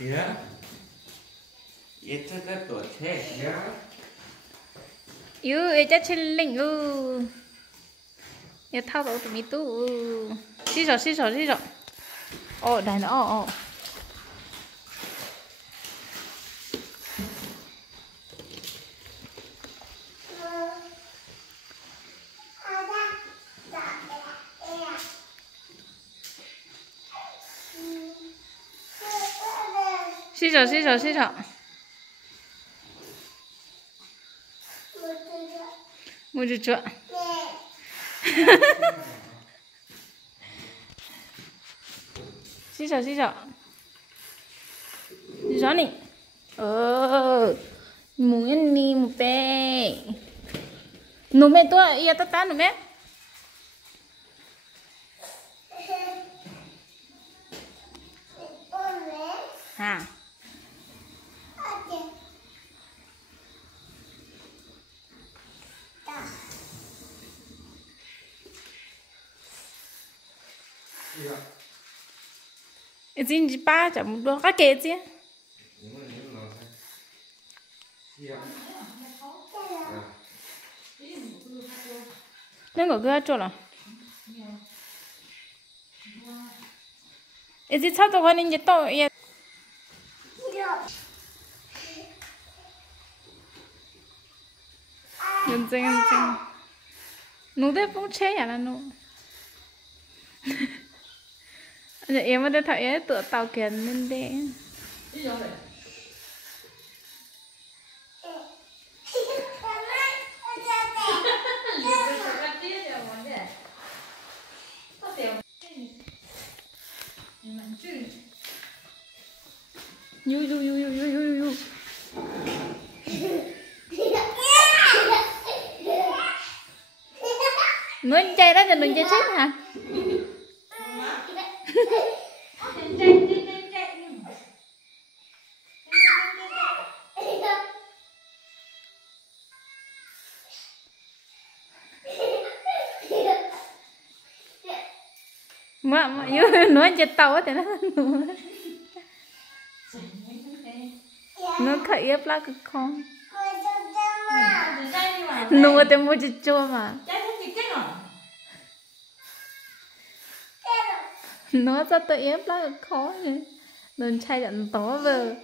Yeah. Itu kan tuh teh ya. Yêu ấy chắc trên link yêu thao vào tụi mi tu xí rồi ồ đây nó ồ xí rồi mua chuột chuột xí rồi gió nè muốn đi một bé nụ mẹ tôi ia tát nụ mẹ hả Izin ba chậm đồ các kệ chứ nên có cái chỗ nào Izin sao tôi còn nhìn to vậy nhân sinh nó đấy cũng chế à là nó giờ em mới thấy tựa tàu kiến nên đấy yu nó chơi đó thì mình chơi chết hả mà nó chơi tàu thì nó khởi ép lá cực không nó thì mua chơi chua mà nó cho tôi ép lá cực khó này nên chai dặn tó vừa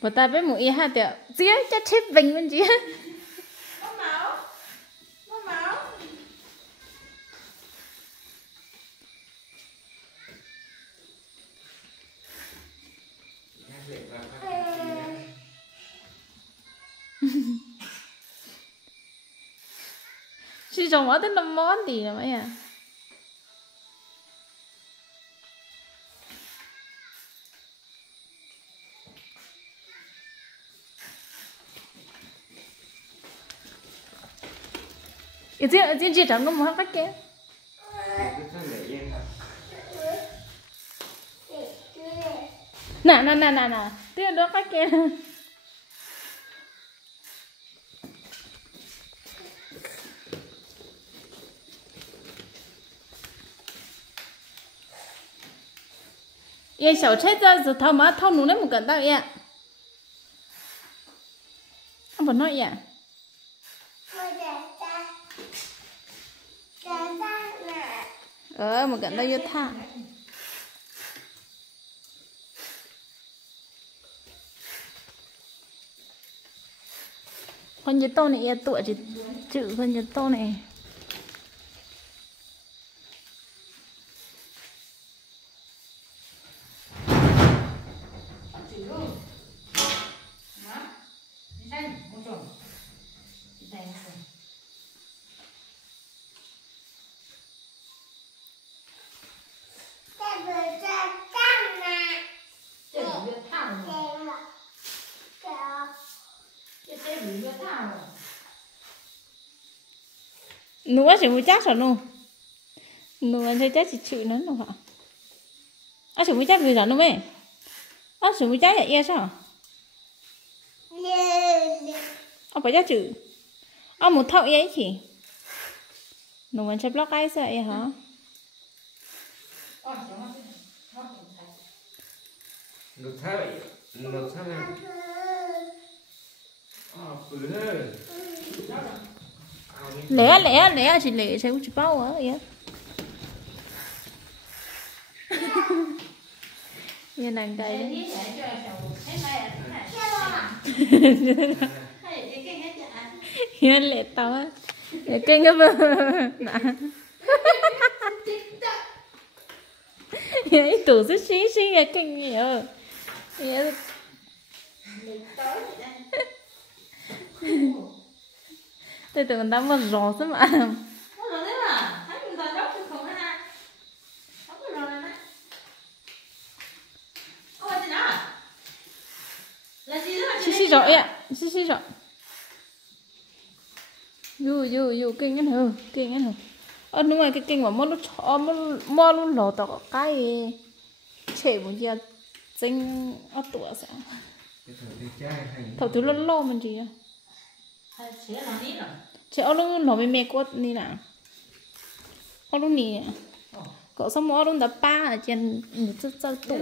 bà ta biết một ý ha tiểu dĩa chắc chết bình luôn chị chị chồng ở tới 5 món gì rồi mấy à Izin chị chẳng có một hát kia nè tiếp đó cách kia yên小车子头嘛头弄那么个大呀不弄呀một cái đây vô tha con như tô này tuổi thì chữ con như tô này Nó chỉ muốn chắc rồi nó anh thấy chắc chỉ chịu nó đâu hả chỉ muốn chắc vì sao nó mày chỉ muốn chắc vậy sao phải chắc chữ một thau ấy thì Nụ ăn chép lóc ai sợ vậy hả? Nó thay vậy. Nó thay vậy. Bự hơn. Lẻ chỉ lẻ sẽ chỉ bao á vậy. Như nàng đây. Như lẻ tao á. Lẻ kinh á bơ. Nè. Như tủ rất xí là kinh nhiều. Như tôi tưởng nó mà rõ thế mà. Xí rõ ạ, xí rõ. Dù kinh cái hờ, kinh cái hờ. Đúng rồi cái kinh mà mò lúc lò tao cái trẻ một giờ sinh ở tuổi sao? Thầu thứ lo mình gì à? Chị ở lúc nó mẹ cô đi nào? Ở lúc nè, cậu sao mò lúc đã ba ở trên một chút tuổi.